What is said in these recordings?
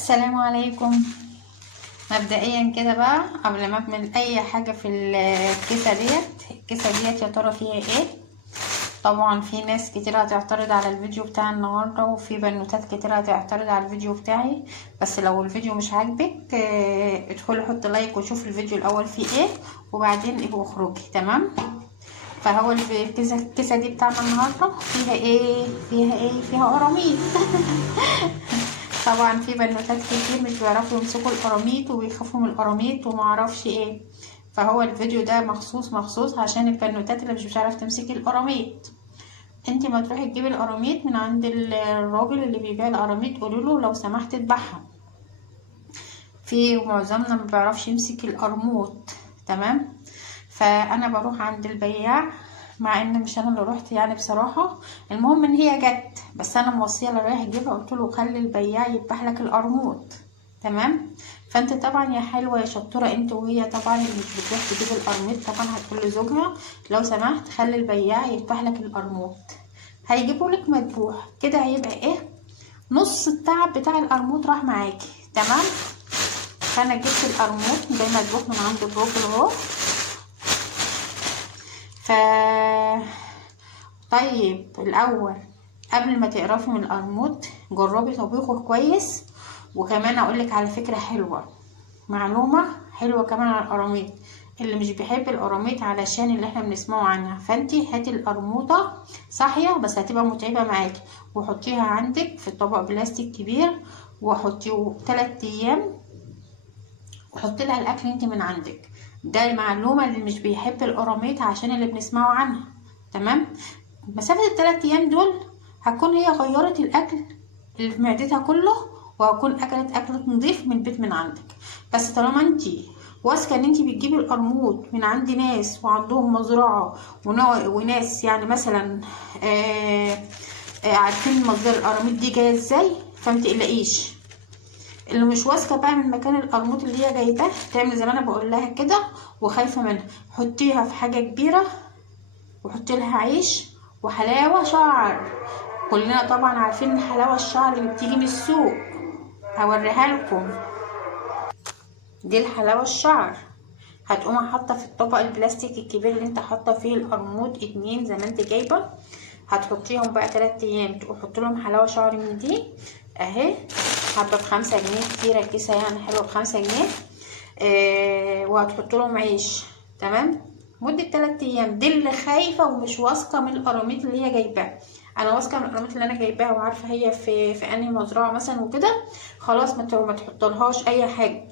السلام عليكم. مبدئيا كده بقى قبل ما اكمل اي حاجه في الكيسه ديت يا ترى فيها ايه. طبعا في ناس كتير هتعترض على الفيديو بتاع النهارده، وفي بنوتات كتير هتعترض على الفيديو بتاعي. بس لو الفيديو مش عاجبك ادخلي حط لايك وشوف الفيديو الاول فيه ايه، وبعدين ابقوا اخرجي. تمام. فهو الكيسه دي بتاعنا النهارده فيها قراميط. طبعا في بنوتات كتير مش بيعرفوا يمسكوا القراميط وبيخافوا من القراميط ومعرفش ايه، فهو الفيديو ده مخصوص عشان البنوتات اللي مش بتعرف تمسكي القراميط. انتي ما تروحي تجيبي القراميط من عند الراجل اللي بيبيع القراميط، قولوله لو سمحت اذبحها. في معظمنا ما بيعرفش يمسك القرموط. تمام. فانا بروح عند البياع، مع ان مش انا اللي روحت يعني بصراحه. المهم ان هي جت، بس انا موصيه اللي رايح يجيبها قلت له خلي البياع يذبح لك القرموط. تمام. فانت طبعا يا حلوه يا شطوره انت وهي، طبعا اللي مش بتروح تجيب القرموط طبعا هتقول لزوجها لو سمحت خلي البياع يذبح لك القرموط. هيجيبوا لك مذبوح كده، هيبقى ايه؟ نص التعب بتاع القرموط راح معاكي. تمام. فانا جبت القرموط ده مذبوح من عند الراجل اهو. طيب الاول قبل ما تقرفي من القرموط جربي طبيخه كويس. وكمان اقولك على فكره حلوه، معلومه حلوه كمان على القراميط. اللي مش بيحب القراميط علشان اللي احنا بنسمعه عنها، فانتي هاتي القرموطه صاحيه بس هتبقى متعبه معاكي، وحطيها عندك في طبق بلاستيك كبير وحطيه 3 ايام، وحطي لها الاكل انت من عندك. ده المعلومه اللي مش بيحب القراميط عشان اللي بنسمعه عنها. تمام. مسافه ال3 ايام دول هتكون هي غيرت الاكل اللي في معدتها كله، وهتكون اكلت نضيف من البيت من عندك. بس طالما انت واثقه ان انت بتجيبي القرموط من عند ناس وعندهم مزرعه وناس يعني مثلا عارفين مصدر القراميط دي جايه ازاي، فمتقلقيش. اللي مش واثقه بقى من مكان القرموط اللي هي جايباه تعمل زي ما انا بقول لها كده وخايفه منها، حطيها في حاجه كبيره وحطي لها عيش وحلاوه شعر. كلنا طبعا عارفين حلاوه الشعر اللي بتيجي من السوق، هوريها لكم. دي الحلاوه الشعر. هتقوم حاطه في الطبق البلاستيك الكبير اللي انت حاطه فيه القرموط 2 زي ما انت جايبه، هتحطيهم بقى 3 ايام تحط لهم حلاوه شعر من دي اهي. حبه ب5 جنيه كتيره، كيسه يعني حلوه ب5 جنيه. وهتحط لهم عيش. تمام. مده 3 ايام. دي اللي خايفه ومش واثقه من القراميط اللي هي جايباها. انا واثقه من القراميط اللي انا جايباها وعارفه هي في انهي مزرعه مثلا وكده، خلاص ما تحطلهاش اي حاجه.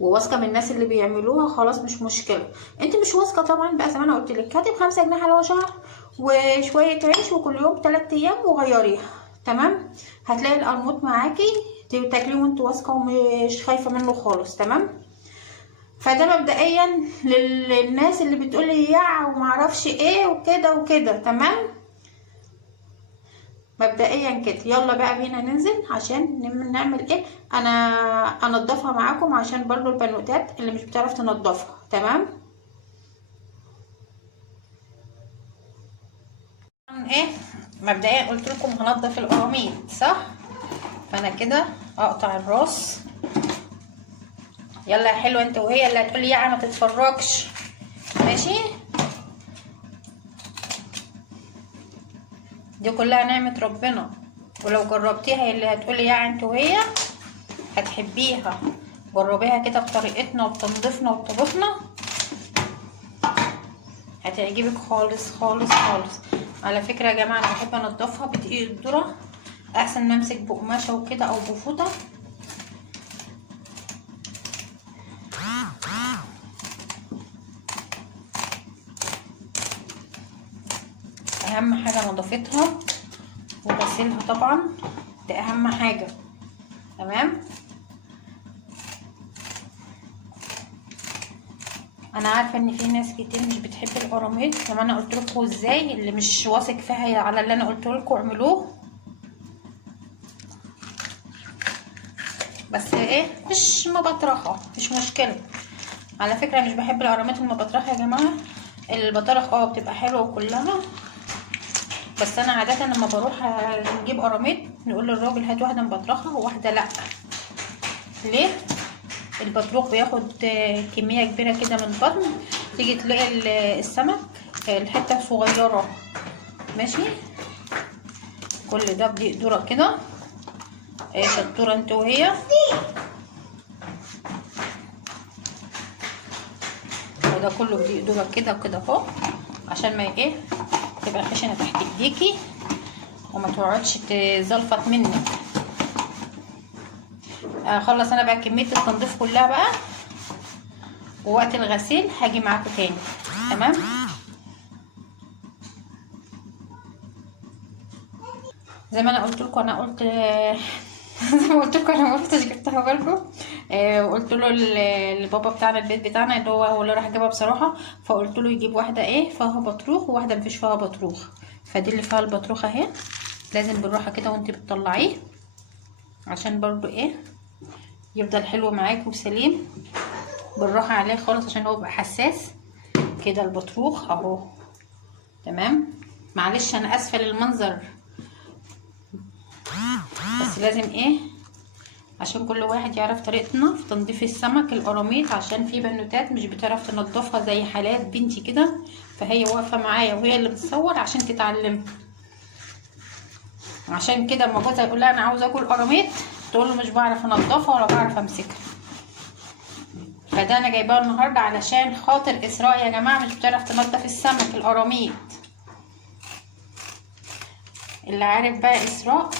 وواثقه من الناس اللي بيعملوها، خلاص مش مشكله. انت مش واثقه طبعا بقى زي ما انا قلت لك، هاتي ب5 جنيه حلاوه شهر وشويه عيش وكل يوم 3 ايام وغيريها. تمام. هتلاقي القرموط معاكي تاكليه وانت واثقه ومش خايفه منه خالص. تمام. فده مبدئيا للناس اللي بتقولي يع ومعرفش ايه وكده وكده. تمام. مبدئيا كده يلا بقى بينا ننزل عشان نعمل ايه. انا انضفها معاكم عشان برضو البنوتات اللي مش بتعرف تنضفها. تمام. ايه مبدئيا قلت لكم هنضف القراميط صح، فانا كده اقطع الراس. يلا يا حلوه انت وهي اللي هتقولي يا ما تتفرجش. ماشي. دي كلها نعمة ربنا، ولو جربتيها اللي هتقولي يا انت وهي هتحبيها. جربيها كده بطريقتنا وبتنظيفنا وبطبخنا، هتعجبك خالص خالص خالص. على فكرة يا جماعة انا بحب انضفها بدقيق الذرة احسن ما امسك بقماشة وكده او بفوطة. اهم حاجه نظافتها وغسيلها طبعا، ده اهم حاجه. تمام. انا عارفه ان في ناس كتير مش بتحب القراميط، كما انا قلت لكم ازاي. اللي مش واثق فيها على اللي انا قلت لكم اعملوه. بس ايه مش مبطرخه مش مشكله. على فكره مش بحب القراميط المبطرخه يا جماعه. البطارخ بتبقى حلوه وكلها، بس انا عاده لما بروح نجيب قراميط نقول للراجل هات واحده مبطرخه وواحده لا. ليه؟ البطروخ بياخد كميه كبيره كده من البطن، تيجي تلاقي السمك الحته صغيره. ماشي، كل ده بدقيق ذره كده. شطوره انت وهي. وده كله بدقيق ذره كده وكده اهو، عشان ما ايه تبقى خشنه تحت ايديكي وما تقعدش تزلفط منك. اخلص انا بقى كميه التنظيف كلها بقى، ووقت الغسيل هاجي معاكم تاني. تمام. زي ما انا قلت لكم، زي ما قلت لكم انا ما رحتش جبتها برضه. وقلت له البابا بتاعنا البيت بتاعنا اللي هو اللي راح جابها بصراحه، فقلت له يجيب واحده فيها بطروخ وواحده مفيش فيها بطروخ. فدي اللي فيها البطروخ اهي. لازم بالراحه كده وانت بتطلعيه، عشان برضه يفضل حلو معاكي وسليم. بالراحه عليه خالص عشان هو بقى حساس كده. البطروخ اهو. تمام. معلش انا اسفه للمنظر، بس لازم عشان كل واحد يعرف طريقتنا في تنظيف السمك القراميط، عشان في بنوتات مش بتعرف تنضفها زي حالات بنتي كده. فهي واقفه معايا وهي اللي بتصور عشان تتعلم. عشان كده اما جوزها يقول لها انا عاوزه اكل قراميط، تقول له مش بعرف انضفها ولا بعرف امسكها. فده انا جايباه النهارده علشان خاطر اسراء يا جماعه، مش بتعرف تنضف السمك القراميط. اللي عارف بقى اسراء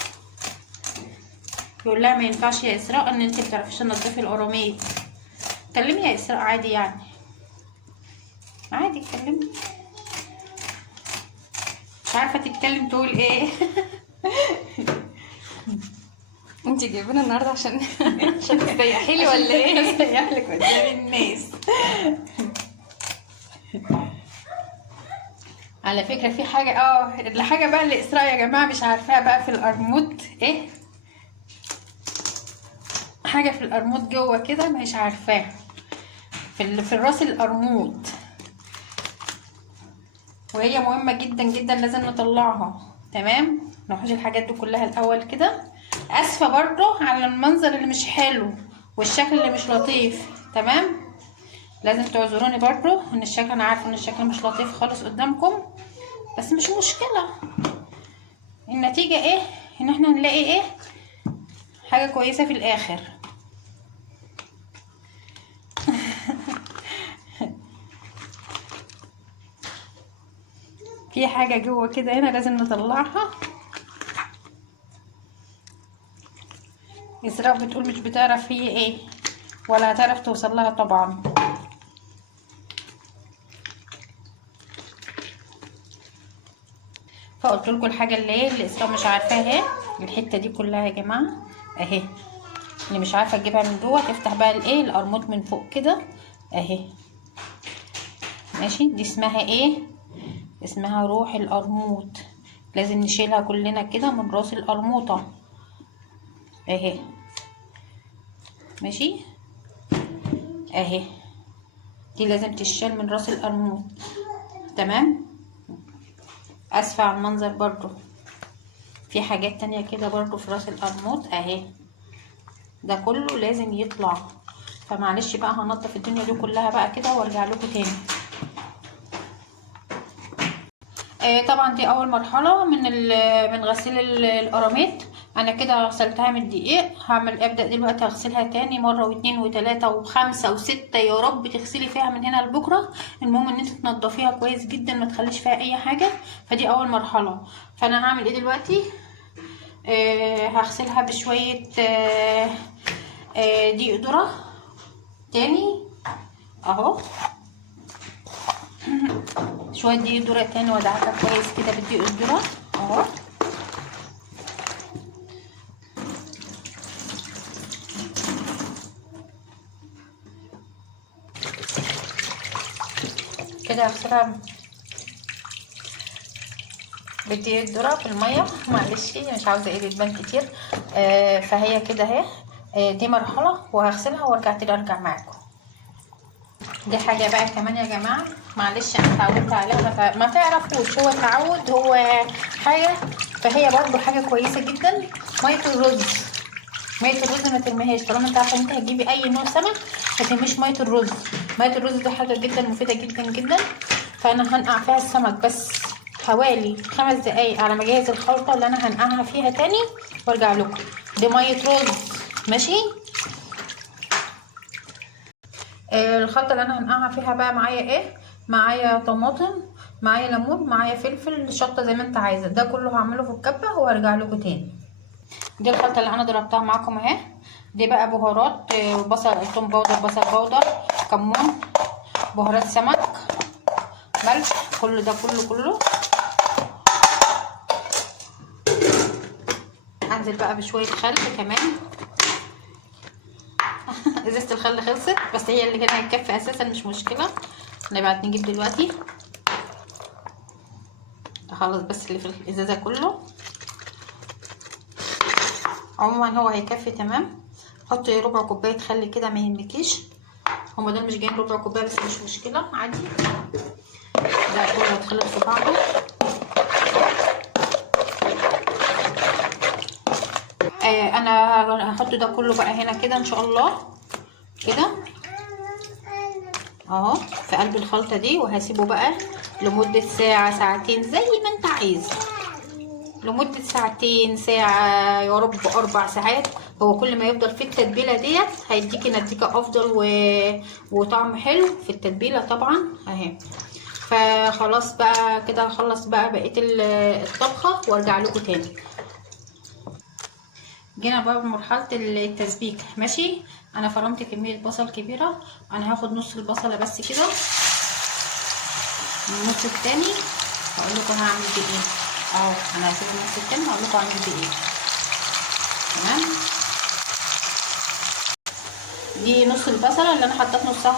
يقول لها ما ينفعش يا اسراء ان انت بتعرفيش تنضفي القراميط. كلمي يا اسراء عادي، يعني عادي كلمي. مش عارفه تتكلم تقول ايه. انت جايبانا النهارده عشان تريحي لي ولا ايه؟ اريح لك قدام الناس. على فكره في حاجه الحاجه بقى اللي اسراء يا جماعه مش عارفاها بقى في القرموط حاجه في القرموط جوه كده مش عارفاها، في الراس القرموط، وهي مهمه جدا جدا لازم نطلعها. تمام. نحوش الحاجات دي كلها الاول كده. اسفه برضو على المنظر اللي مش حلو والشكل اللي مش لطيف. تمام. لازم تعذروني برضو ان الشكل، انا عارفه ان الشكل مش لطيف خالص قدامكم، بس مش مشكله. النتيجه ان احنا نلاقي حاجه كويسه في الاخر. في حاجه جوه كده هنا لازم نطلعها. اسراء بتقول مش بتعرف هي ولا هتعرف توصل لها طبعا. فقلت لكم الحاجه اللي اسراء مش عارفاها الحته دي كلها يا جماعه اهي. اللي مش عارفه تجيبها من جوه تفتح بقى القرموط من فوق كده اهي. ماشي. دي اسمها اسمها روح القرموط. لازم نشيلها كلنا كده من راس القرموطه اهي. ماشي اهي. دي لازم تشيل من راس القرموط. تمام. اسفه على المنظر برضو. في حاجات تانية كده برضو في راس القرموط اهي. ده كله لازم يطلع. فمعلش بقى هنضف الدنيا دي كلها بقى كده وارجع لكم تاني. طبعا دي اول مرحله من غسيل القراميط. انا كده غسلتها من الدقيق. ابدا دلوقتي اغسلها تاني مره واثنين وثلاثه وخمسه وسته، يا رب تغسلي فيها من هنا لبكره. المهم ان انت تنضفيها كويس جدا، ما تخليش فيها اي حاجه. فدي اول مرحله. فانا هعمل دلوقتي؟ هغسلها بشويه دقيق ذره تاني اهو. شويه دقيق ذره تاني وادعكها كويس كده بالدقيق الذره اهو. كده هغسلها بدقيق الذره في الميه. معلش مش عاوزه تبان كتير. فهي كده اهي. دي مرحله وهغسلها وارجع تاني ارجع معاكم. دي حاجه بقى كمان يا جماعه، معلش انا اتعودت عليها ما تعرفوش، هو تعود هو حاجه. فهي برضو حاجه كويسه جدا. ميه الرز ميه الرز ما ترميهاش، طالما انت عارفه انت هتجيبي اي نوع سمك ما ترميش ميه الرز. ميه الرز دي حاجه جدا مفيده جدا جدا. فانا هنقع فيها السمك بس حوالي 5 دقايق على ما اجهز الخلطه اللي انا هنقعها فيها تاني وارجع لكم. دي ميه رز ماشي. الخلطه اللي انا هنقعها فيها بقى معايا ايه؟ معايا طماطم، معايا ليمون، معايا فلفل، شطه زي ما انت عايزه. ده كله هعمله في الكبه وهرجع لكم تاني. دي الخلطه اللي انا ضربتها معاكم اهي. دي بقى بهارات بصل، توم باودر، بصل باودر، كمون، بهارات سمك، ملح، كل ده كله. هنزل بقى بشويه خل كمان. ازازه الخل خلصت بس هي اللي كانت هتكفي اساسا، مش مشكله. نبعد نجيب دلوقتي اخلص بس اللي في الازازه كله. عموما هو هيكفي تمام. حطي ربع كوبايه خل كده ما يهمكيش. هما دول مش جايين ربع كوبايه بس مش مشكله عادي. ده كله هيتخلط في بعضه. انا هحط ده كله بقى هنا كده ان شاء الله كده اهو في قلب الخلطه دي، وهسيبه بقى لمده ساعه ساعتين زي ما انت عايز. لمده ساعتين، ساعه، يا رب 4 ساعات. هو كل ما يفضل في التتبيله ديت هيديكي نتيجه افضل وطعم حلو في التتبيله طبعا اهي. فخلاص بقى كده هخلص بقى بقيه الطبخه وارجع لكم تاني. جينا بقى بمرحله التسبيك ماشي. انا فرمت كميه بصل كبيره، انا هاخد نص البصله بس كده، النص التاني هقول لكم هعمل بيه ايه اهو. انا هسيب النص التاني هقول لكم هعمل بيه ايه. تمام. دي نص البصله اللي انا حطيت نصها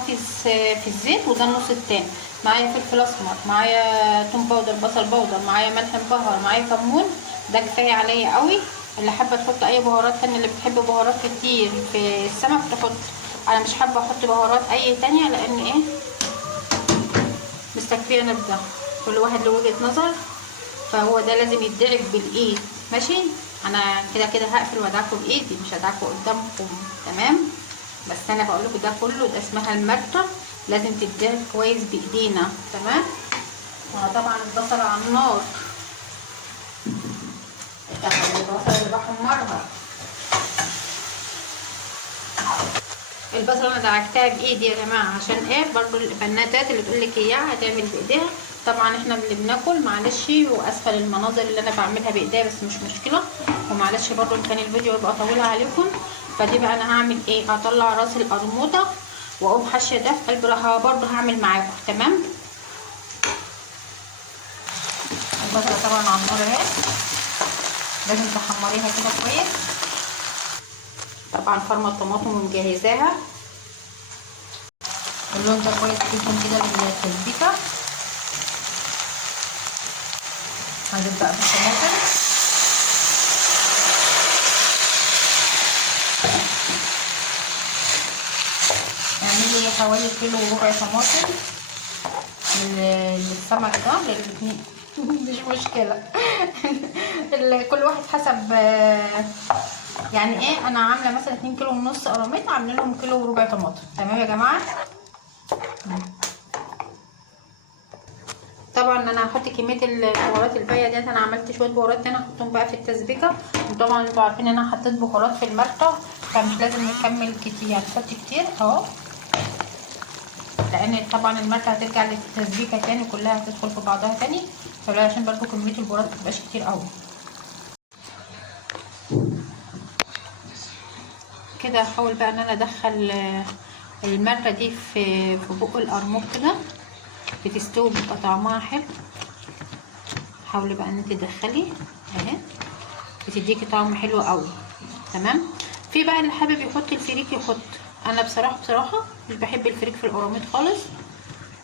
في الزيت، وده النص التاني. معايا فلفل اسمر، معايا توم باودر، بصل باودر، معايا ملح مبهر، معايا كمون. ده كفايه عليا قوي. اللي حابه تحط اي بهارات تانية، اللي بتحب بهارات كتير في السمك تحط. انا مش حابه احط بهارات اي تانية لان ايه مستكفيه نبدا. كل واحد له وجهه نظر، فهو ده لازم يدعك بالايد ماشي. انا كده هقفل وادعكه بايدي مش هدعكه قدامكم تمام. بس انا بقول لكم ده كله ده اسمها المرته، لازم تدعك كويس بايدينا تمام. طبعا البصله على النار، البصله اللي بحمرها، البصله انا دعكتها بايدي يا جماعه عشان ايه برضو البناتات اللي تقول لك اياها هتعمل بايديها. طبعا احنا اللي بناكل معلش واسفل المناظر اللي انا بعملها بايديا بس مش مشكله. ومعلش برضو ان كان الفيديو يبقى طويل عليكم. فدي بقى انا هعمل ايه، هطلع راس القرموطه واقوم حاشيه ده في قلب برضو هعمل معاكم تمام. البصله طبعا على النار اهي، لازم تحمريها كده كويس. طبعا فرمه الطماطم ومجهزاها اللون ده كويس جدا كده للتسبيكه. هنزل بقى بالطماطم، اعملي حوالي كيلو وربع طماطم للسمك ده للاتنين مش مشكله. كل واحد حسب يعني ايه. انا عامله مثلا 2 كيلو ونص قراميط، عامله لهم كيلو وربع طماطم تمام يا جماعه. طبعا انا هحط كميه البهارات الباقيه ديت. انا عملت شويه بهارات تاني هحطهم بقى في التسبيكه. وطبعا انتوا عارفين ان انا حطيت بهارات في المرته فمش لازم نكمل كتير، هتحط كتير اهو لان طبعا المرته هترجع للتسبيكه تاني كلها هتدخل في بعضها تاني. عشان برضو كميه البهارات متبقاش كتير قوي كده. هحاول بقى ان انا ادخل المرته دي في بق القرموط كده بتستوي بيبقى طعمها حلو. حاولي بقى ان انت تدخلي اهي بتديكي طعم حلو قوي تمام. في بقى اللي حابب يحط الفريك يحط. انا بصراحه مش بحب الفريك في القراميط خالص،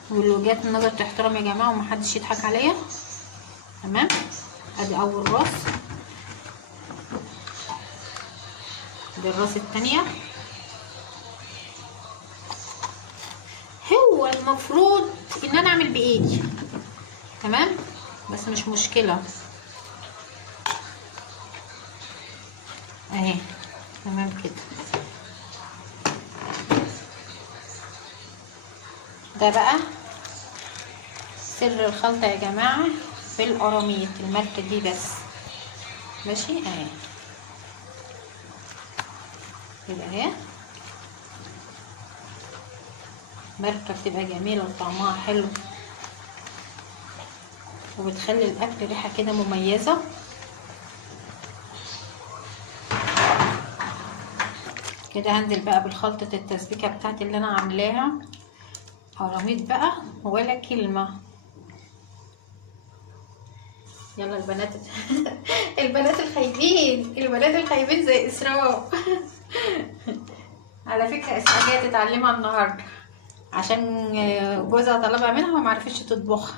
والوجهات النظر تحترم يا جماعه ومحدش يضحك عليا تمام. ادي اول راس، دي الراس التانية. هو المفروض ان انا اعمل بايدي تمام بس مش مشكله اهي. تمام كده. ده بقى سر الخلطة يا جماعة في القراميط، الماركة دي بس. ماشي اهي كده اهي، ماركة بتبقى جميلة وطعمها حلو وبتخلي الاكل ريحة كده مميزة. كده هنزل بقى بالخلطة التسبيكة بتاعتي اللي انا عاملاها. قراميط بقى ولا كلمة. يلا البنات البنات الخايبين، البنات الخايبين زي اسراء. على فكرة اسراء جاية تتعلمها النهاردة عشان جوزها طلبها منها وما عرفتش تطبخها.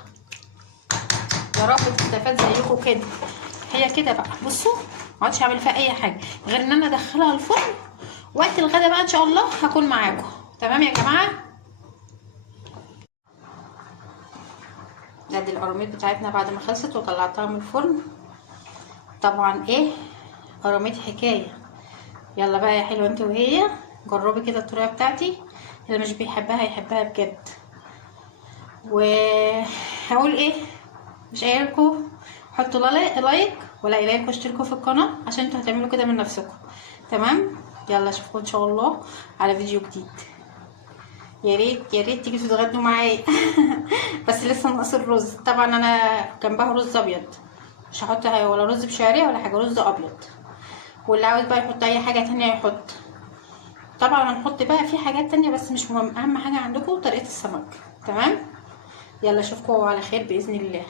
يا رب تستفاد زيكم كده. هي كده بقى، بصوا ما عادش اعمل فيها اي حاجه غير ان انا ادخلها الفرن. وقت الغدا بقى ان شاء الله هكون معاكم. تمام يا جماعه. ادي القراميط بتاعتنا بعد ما خلصت وطلعتها من الفرن. طبعا ايه قراميط حكايه. يلا بقى يا حلوه انت وهي جربي كده الطريقه بتاعتي، اللي مش بيحبها يحبها بجد. وهقول ايه، مش قايله لكم حطوا لايك ولا قايله لكم اشتركوا في القناه عشان انتوا هتعملوا كده من نفسكم. تمام. يلا اشوفكم ان شاء الله على فيديو جديد. يا ريت يا ريت تيجوا تتغدوا معايا. بس لسه ناقص الرز. طبعا انا جنبها رز ابيض، مش هحط ولا رز بشعريه ولا حاجه، رز ابيض. واللي عاوز بقى يحط اي حاجه تانية يحط. طبعا هنحط بقى في حاجات تانية بس مش مهم، اهم حاجه عندكم طريقه السمك. تمام. يلا اشوفكم على خير باذن الله.